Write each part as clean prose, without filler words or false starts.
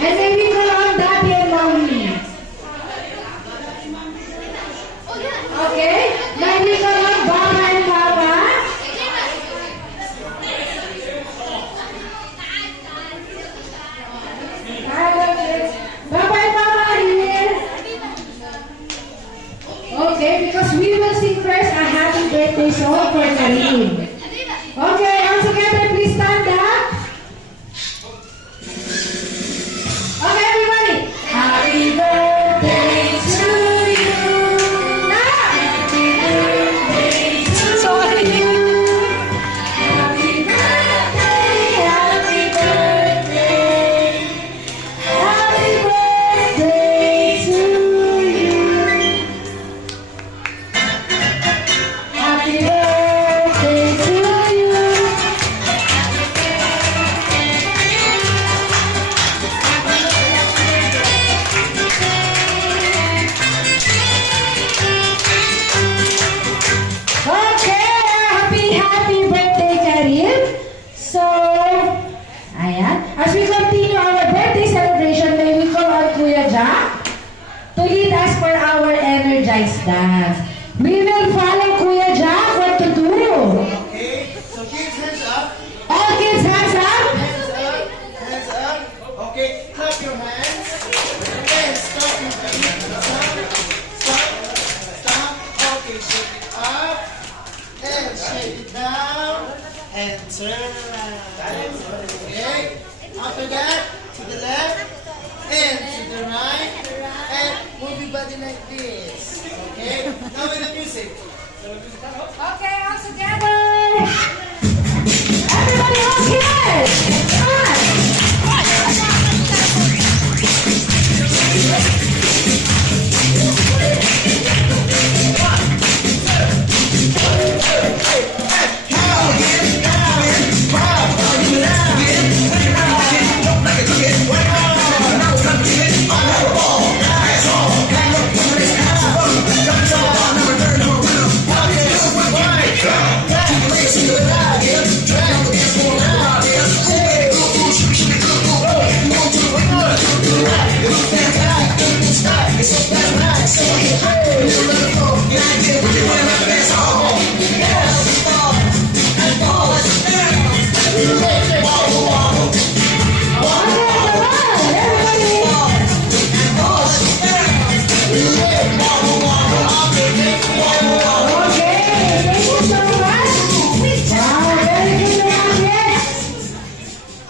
And may we call on Daddy and Mommy. Okay? May we call on Papa and Mama. Papa and Mama are here. Okay, because we will sing first a happy birthday song for Karim. Okay, all together, please stand up. Okay, everybody. Happy birthday to you. Now. Happy birthday to you. Happy birthday, happy birthday. Happy birthday to you. Happy birthday to you. Okay, happy birthday, Karim. So, ayan. As we continue our birthday celebration, may we call on Kuya Jack to lead us for our energized dance. We will follow Kuya Jack what to do. Okay, so kids, hands up. All kids, hands up. Hands up. Hands up. Okay, clap your hands. And stop your feet. Stop. Stop. Stop. Okay, shake it up. And shake it down. And turn around. Okay. After that, to the left. And to the right. And move your body like this. Okay. Now with the music. Okay, all together. Everybody, all kids. Come on.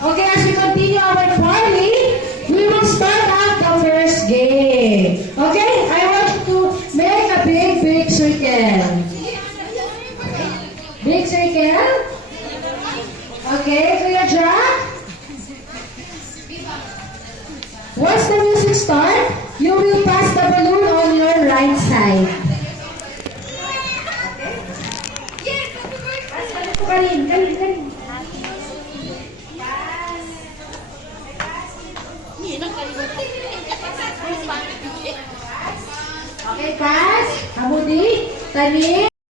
Okay, as we continue our party, we will start out the first game. Okay, I want you to make a big circle. Big circle. Okay, Kuya Jack. Once the music starts, you will pass the balloon on your right side. Karin. Okay, pass. Hamudi. Tani.